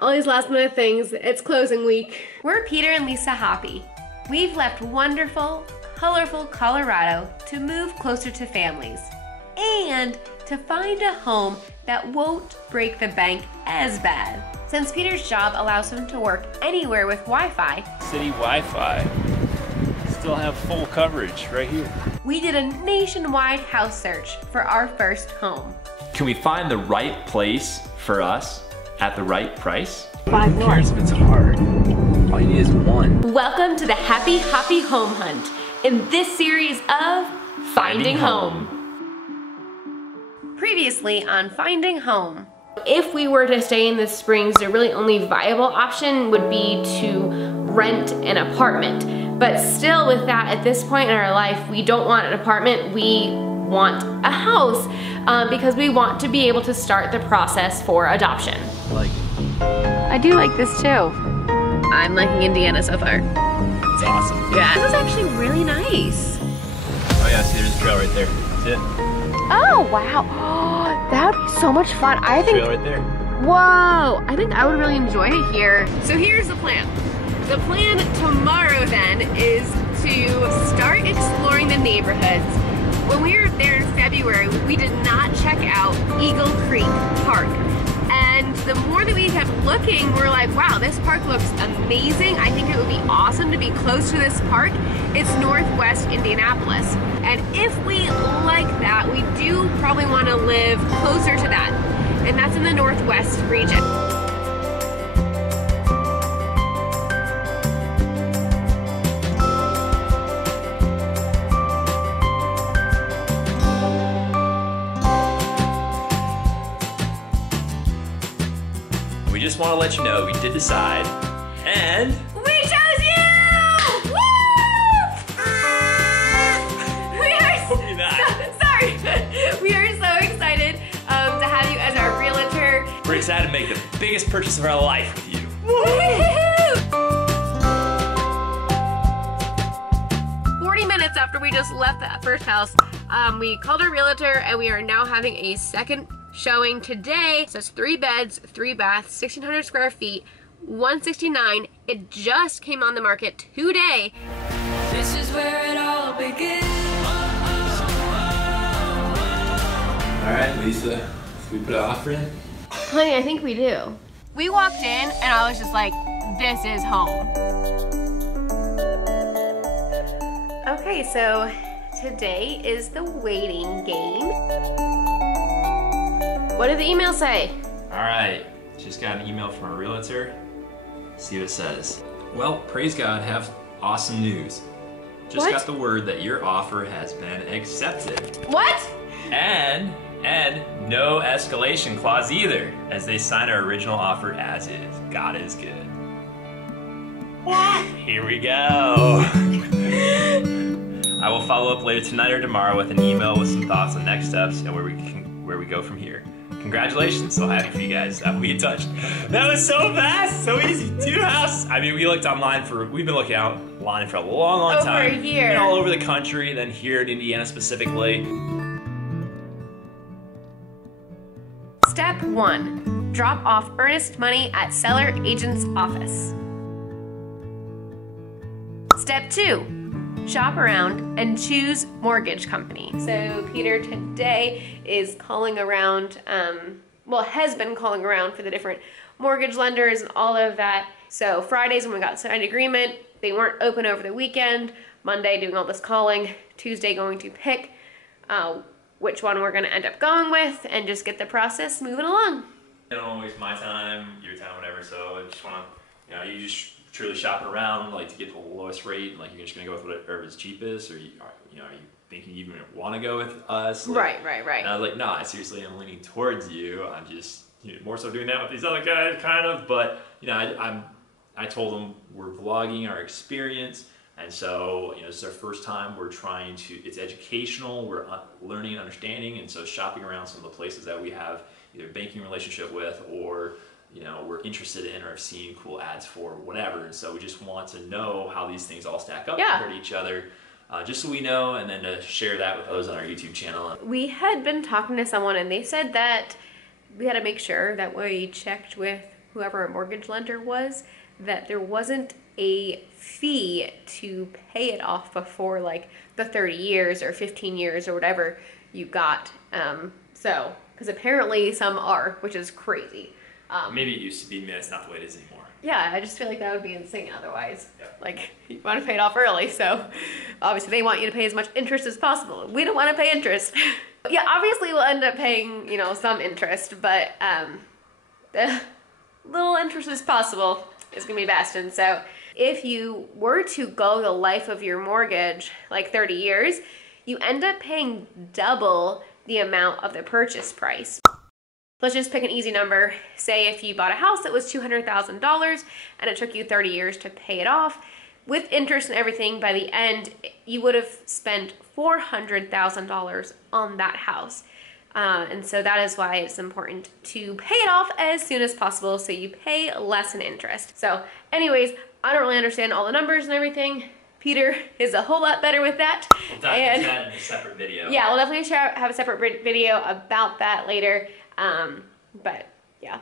all these last minute things. It's closing week. We're Peter and Lisa Hoppe. We've left wonderful, colorful Colorado to move closer to families and to find a home that won't break the bank as bad. Since Peter's job allows him to work anywhere with Wi-Fi, city Wi-Fi, still have full coverage right here. We did a nationwide house search for our first home. Can we find the right place for us at the right price? Five Who cares if it's hard? All you need is one. Welcome to the Happy Hoppe Home Hunt in this series of Finding Home. Previously on Finding Home. If we were to stay in the Springs, the really only viable option would be to rent an apartment. But still with that, at this point in our life, we don't want an apartment, we want a house because we want to be able to start the process for adoption. I do like this too. I'm liking Indiana so far. It's awesome. Yeah, this is actually really nice. Oh yeah, see there's a trail right there. That's it. Oh wow, oh, that would be so much fun. I think. Trail right there. Whoa, I think I would really enjoy it here. So here's the plan. The plan tomorrow then is to start exploring the neighborhoods. When we were there in February, we did not check out Eagle Creek Park. And the more that we kept looking, we're like, wow, this park looks amazing. I think it would be awesome to be close to this park. It's northwest Indianapolis. And if we like that, we do probably want to live closer to that. And that's in the northwest region. We just want to let you know we did decide, and we chose you! Woo! We are hope you're not. sorry. We are so excited to have you as our realtor. We're excited to make the biggest purchase of our life with you. Woo! 40 minutes after we just left that first house, we called our realtor and we are now having a second showing today. So it's 3 beds, 3 baths, 1,600 square feet, $169. It just came on the market today. This is where it all begins. All right, Lisa, should we put an offer in? Honey, I think we do. We walked in and I was just like, this is home. Okay, so today is the waiting game. What did the email say? All right, just got an email from a realtor. See what it says. Well, praise God, have awesome news. Just What? got the word that your offer has been accepted. What? And no escalation clause either, as they sign our original offer as is. God is good. Here we go. I will follow up later tonight or tomorrow with an email with some thoughts on next steps and where we go from here. Congratulations, so happy for you guys. We'll be in touch. That was so fast, so easy. 2 houses. I mean, we looked online we've been looking online for a long Over time. a year. Been all over the country, then here in Indiana specifically. Step 1, drop off earnest money at seller agent's office. Step 2, shop around and choose mortgage company. So Peter today is calling around, has been calling around for the different mortgage lenders and all of that. So Fridays when we got signed agreement, they weren't open over the weekend. Monday doing all this calling, Tuesday going to pick which one we're gonna end up going with and just get the process moving along. I don't want to waste my time, your time, whatever, so I just want to, you just truly shopping around, like to get the lowest rate, like you're just going to go with whatever is cheapest, or are you thinking you even want to go with us? Like, Right. And I was like, no, I seriously am leaning towards you. I'm just more so doing that with these other guys, kind of, but I told them we're vlogging our experience. And so, this is our first time. We're trying to, it's educational, we're learning and understanding, and so shopping around some of the places that we have either a banking relationship with or, we're interested in or have seen cool ads for, whatever. And so we just want to know how these things all stack up compared to each other, just so we know, and then to share that with those on our YouTube channel. We had been talking to someone and they said that we had to make sure that we checked with whoever a mortgage lender was, that there wasn't a fee to pay it off before like the 30 years or 15 years or whatever you got. So, because apparently some are, which is crazy. Maybe it used to be, that's not the way it is anymore. Yeah, I just feel like that would be insane otherwise. Yeah. Like, you want to pay it off early, so obviously they want you to pay as much interest as possible. We don't want to pay interest. Yeah, obviously we'll end up paying, you know, some interest, but the little interest as possible is going to be best. And so if you were to go the life of your mortgage, like 30 years, you end up paying double the amount of the purchase price. Let's just pick an easy number. Say if you bought a house that was $200,000 and it took you 30 years to pay it off, with interest and everything, by the end, you would have spent $400,000 on that house. And so that is why it's important to pay it off as soon as possible so you pay less in interest. So anyways, I don't really understand all the numbers and everything. Peter is a whole lot better with that. We'll dive into that in a separate video. Yeah, we'll definitely have a separate video about that later. But yeah,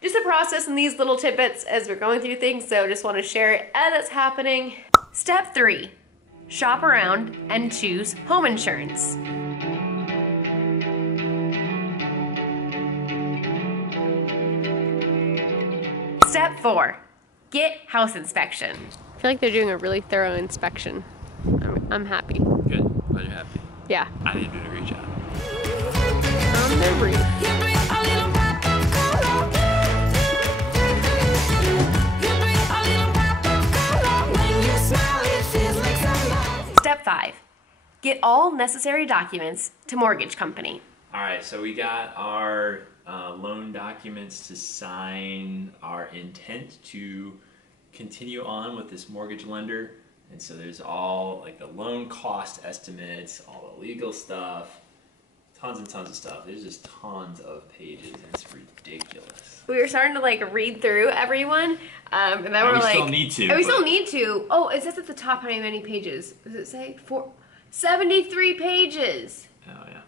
just the process and these little tidbits as we're going through things. So just want to share it as it's happening. Step 3, shop around and choose home insurance. Step 4, get house inspection. I feel like they're doing a really thorough inspection. I'm happy. Good, glad you're happy. Yeah. I think you're doing a great job. Memory. Step 5, get all necessary documents to mortgage company. All right, so we got our loan documents to sign, our intent to continue on with this mortgage lender. And so there's all like the loan cost estimates, all the legal stuff, tons and tons of stuff. There's just tons of pages and it's ridiculous. We were starting to like read through everyone, and then we're like, still need to. And we still need to. Oh, it says at the top how many pages? Does it say 73 pages? Oh yeah.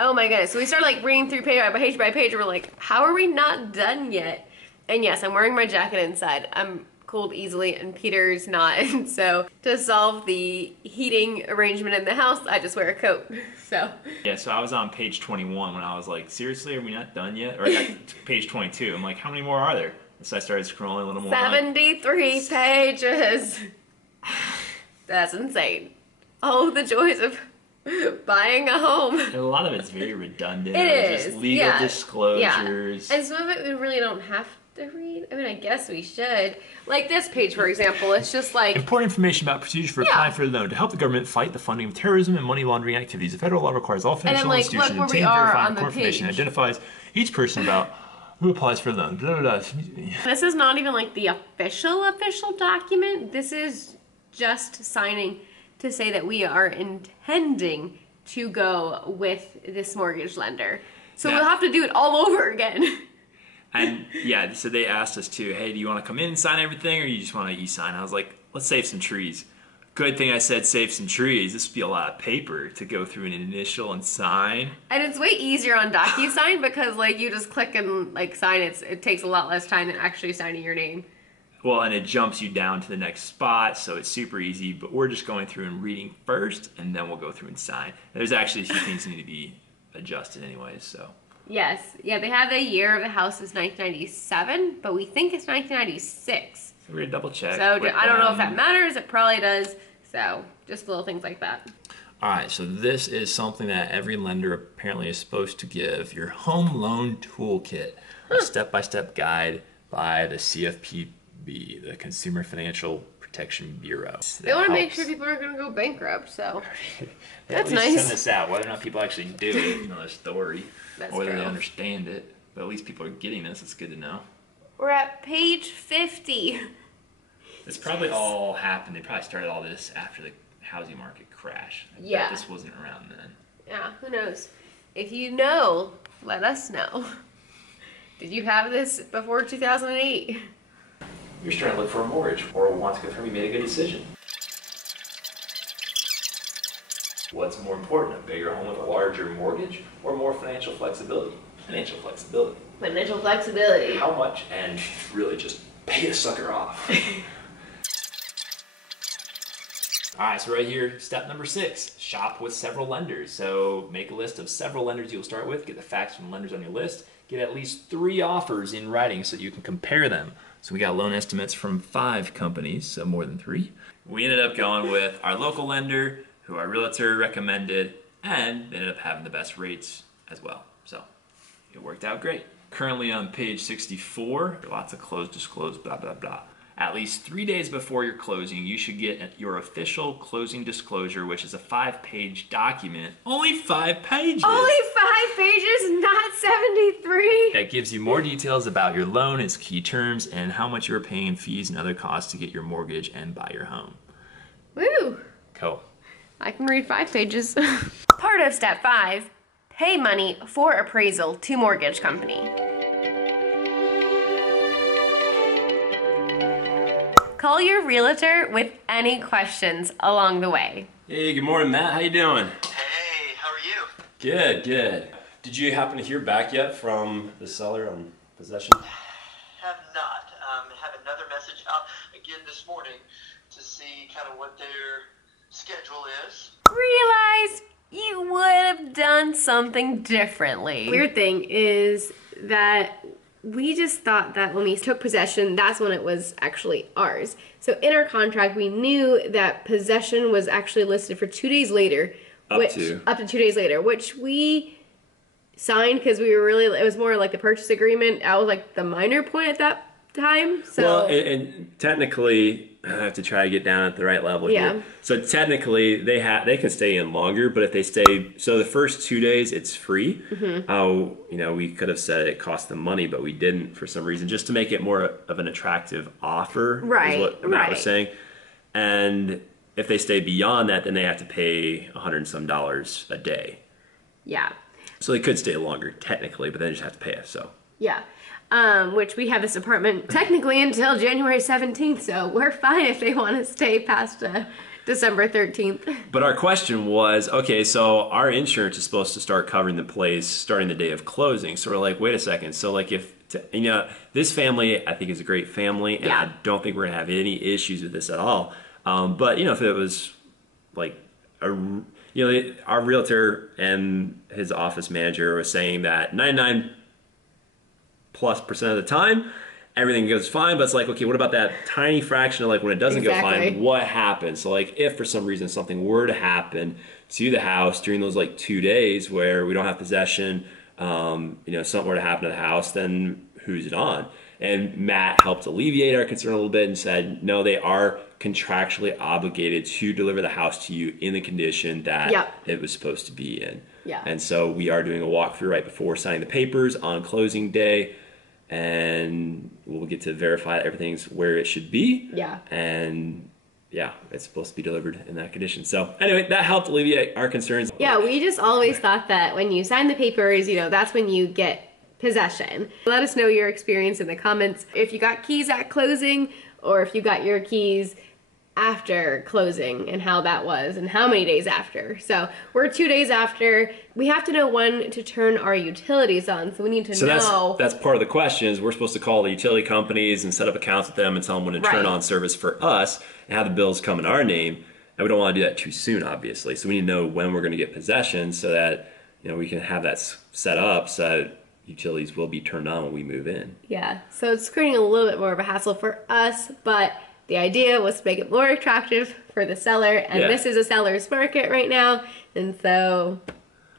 Oh my goodness. So we started like reading through page by page, and we're like, how are we not done yet? And yes, I'm wearing my jacket inside. I'm cold easily and Peter's not. And so to solve the heating arrangement in the house, I just wear a coat. So yeah, so I was on page 21 when I was like, seriously, are we not done yet? Or I got to page 22. I'm like, how many more are there? And so I started scrolling a little more. 73 pages. That's insane. Oh, the joys of buying a home. And a lot of it's very redundant. It It's is. just legal disclosures. Yeah. And some of it we really don't have to read. I mean, I guess we should. Like this page, for example, it's just like important information about procedures for applying for a loan to help the government fight the funding of terrorism and money laundering activities. The federal law requires all financial institutions to obtain and verify core information and identifies each person about who applies for a loan. Blah, blah, blah. This is not even like the official document. This is just signing to say that we are intending to go with this mortgage lender. So we'll have to do it all over again. And yeah, so they asked us too, hey, do you want to come in and sign everything or you just want to e-sign? I was like, let's save some trees. Good thing I said save some trees. This would be a lot of paper to go through an initial and sign. And it's way easier on DocuSign because like you just click and like sign it. It takes a lot less time than actually signing your name. Well, and it jumps you down to the next spot, so it's super easy. But we're just going through and reading first, and then we'll go through and sign. There's actually a few things that need to be adjusted anyways, so. Yes. Yeah, they have the year of the house is 1997, but we think it's 1996. So we're gonna double check. So I don't know if that matters. It probably does. So just little things like that. All right, so this is something that every lender apparently is supposed to give. Your home loan toolkit, a step-by-step guide by the CFPB, the Consumer Financial Protection Bureau. They want to make sure people aren't going to go bankrupt, so that's nice. Send this out, whether or not people actually do it, you know, the story, That's or whether true. they understand it. But at least people are getting this. It's good to know. We're at page 50. It's probably all happened. They probably started all this after the housing market crash. I Yeah. bet this wasn't around then. Yeah, who knows? If you know, let us know. Did you have this before 2008? You're just trying to look for a mortgage or want to confirm you made a good decision. What's more important, a bigger home with a larger mortgage or more financial flexibility? Financial flexibility. Financial flexibility. How much? And really just pay the sucker off. All right, so right here, step number 6, shop with several lenders. So make a list of several lenders you'll start with, get the facts from lenders on your list, get at least 3 offers in writing so you can compare them. So we got loan estimates from 5 companies, so more than 3. We ended up going with our local lender, who our realtor recommended, and they ended up having the best rates as well. So it worked out great. Currently on page 64, lots of close, disclose, blah, blah, blah. At least 3 days before your closing, you should get your official closing disclosure, which is a 5-page document. Only 5 pages! Only 5 pages, not 73? That gives you more details about your loan, its key terms, and how much you are paying in fees and other costs to get your mortgage and buy your home. Woo! Cool. I can read 5 pages. Part of step 5, pay money for appraisal to mortgage company. Call your realtor with any questions along the way. Hey, good morning, Matt. How you doing? Hey, how are you? Good, good. Did you happen to hear back yet from the seller on possession? Have not. Have another message out again this morning to see kind of what their schedule is. Realize you would have done something differently. Weird thing is that we just thought that when we took possession, that's when it was actually ours. So in our contract, we knew that possession was actually listed for 2 days later. Up to 2 days later, which we signed because we were really, it was more like the purchase agreement. That was like the minor point at that time. So well, and technically, I have to try to get down at the right level here. So technically, they can stay in longer, but if they stay, so the first 2 days it's free. You know, we could have said it cost them money, but we didn't for some reason, just to make it more of an attractive offer. Right. Is what Matt was saying. And if they stay beyond that, then they have to pay $100 and some a day. Yeah. So they could stay longer technically, but they just have to pay us. So yeah. Which we have this apartment technically until January 17th, so we're fine if they want to stay past December 13th. But our question was, okay, so our insurance is supposed to start covering the place starting the day of closing. So we're like, wait a second. So like if, you know, this family I think is a great family, and I don't think we're going to have any issues with this at all. But, you know, if it was like, you know, our realtor and his office manager was saying that 99+% of the time, everything goes fine, but it's like, okay, what about that tiny fraction of like when it doesn't go fine, what happens? So like if for some reason something were to happen to the house during those like 2 days where we don't have possession, you know, something were to happen to the house, then who's it on? And Matt helped alleviate our concern a little bit and said, no, they are contractually obligated to deliver the house to you in the condition that it was supposed to be in. Yeah. And so we are doing a walkthrough right before signing the papers on closing day, and we'll get to verify that everything's where it should be. Yeah. And yeah, it's supposed to be delivered in that condition. So anyway, that helped alleviate our concerns. Yeah, we just always thought that when you sign the papers, you know, that's when you get possession. Let us know your experience in the comments. If you got keys at closing, or if you got your keys after closing, and how that was and how many days after. So we're 2 days after. We have to know when to turn our utilities on, so we need to know. That's part of the question is we're supposed to call the utility companies and set up accounts with them and tell them when to turn on service for us and have the bills come in our name. And we don't want to do that too soon, obviously. So we need to know when we're going to get possession so that, you know, we can have that set up so that utilities will be turned on when we move in. Yeah, so it's creating a little bit more of a hassle for us, but the idea was to make it more attractive for the seller, and this is a seller's market right now, and so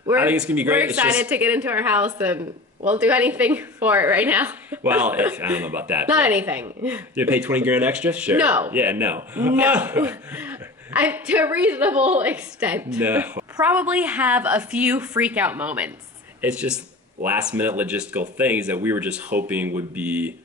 I think it's gonna be great. We're excited to get into our house, and we'll do anything for it right now. Well, I don't know about that. Not anything. Did you pay 20 grand extra? Sure. No. Yeah, no. No. To a reasonable extent. No. Probably have a few freak out moments. It's just last minute logistical things that we were just hoping would be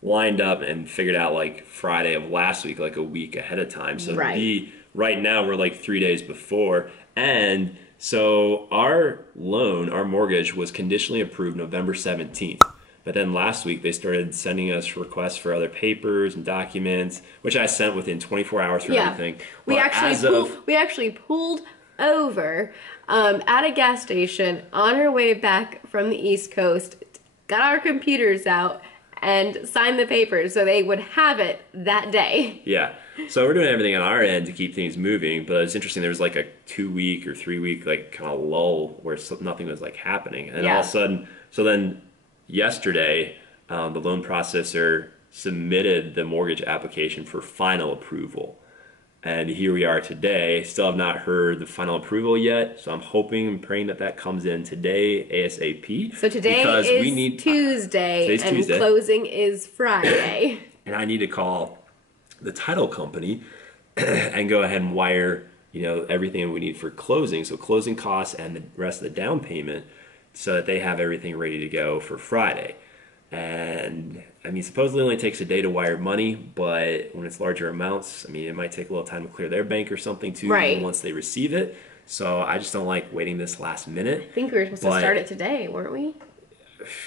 lined up and figured out like Friday of last week, like a week ahead of time. So right now we're like 3 days before. And so our loan, our mortgage was conditionally approved November 17th. But then last week they started sending us requests for other papers and documents, which I sent within 24 hours for everything. We actually pulled over at a gas station on her way back from the East Coast, got our computers out, and signed the papers so they would have it that day. Yeah. So we're doing everything on our end to keep things moving, but it's interesting. There was like a 2-week or 3-week like kind of lull where nothing was like happening, and all of a sudden, so then yesterday, the loan processor submitted the mortgage application for final approval. And here we are today. Still have not heard the final approval yet, so I'm hoping and praying that that comes in today ASAP. So today is Tuesday, and closing is Friday. And I need to call the title company and go ahead and wire, everything we need for closing. So closing costs and the rest of the down payment, so that they have everything ready to go for Friday. And I mean, supposedly it only takes a day to wire money, but when it's larger amounts, I mean, it might take a little time to clear their bank or something too, once they receive it. So I just don't like waiting this last minute. I think we were supposed to start it today, weren't we?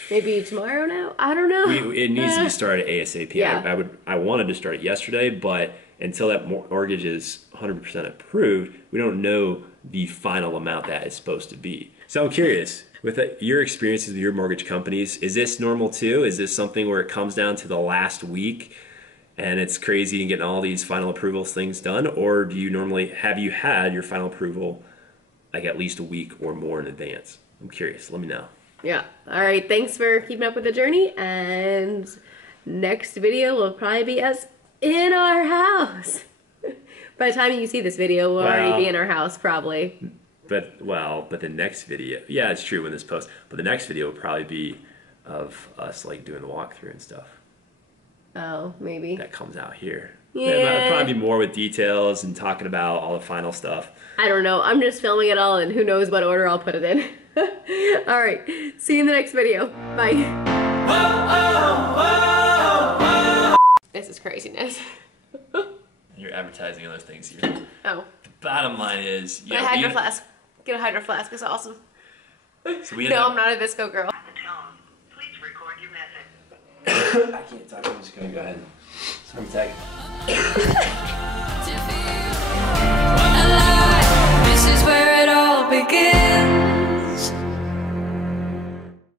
Maybe tomorrow now? I don't know. It needs to be started ASAP. Yeah. I wanted to start it yesterday, but until that mortgage is 100% approved, we don't know the final amount that it's supposed to be. So I'm curious, with your experiences with your mortgage companies, is this normal too? Is this something where it comes down to the last week and it's crazy and getting all these final approvals things done? Or do you normally, have you had your final approval like at least a week or more in advance? I'm curious, let me know. Yeah. All right, thanks for keeping up with the journey, and next video will probably be us in our house. By the time you see this video, we'll already be in our house probably. But the next video, yeah, it's true when this posts, but the next video will probably be of us like doing the walkthrough and stuff. Oh, maybe. That comes out here. Yeah. It'll probably be more with details and talking about all the final stuff. I don't know. I'm just filming it all, and who knows what order I'll put it in. All right. See you in the next video. Bye. This is craziness. You're advertising other things here. Oh. The bottom line is... Get a Hydro Flask. Get a Hydro Flask. It's awesome. So no, I'm not a Visco girl. Please record your message. I can't talk. I'm just going to go ahead. Sorry, tag.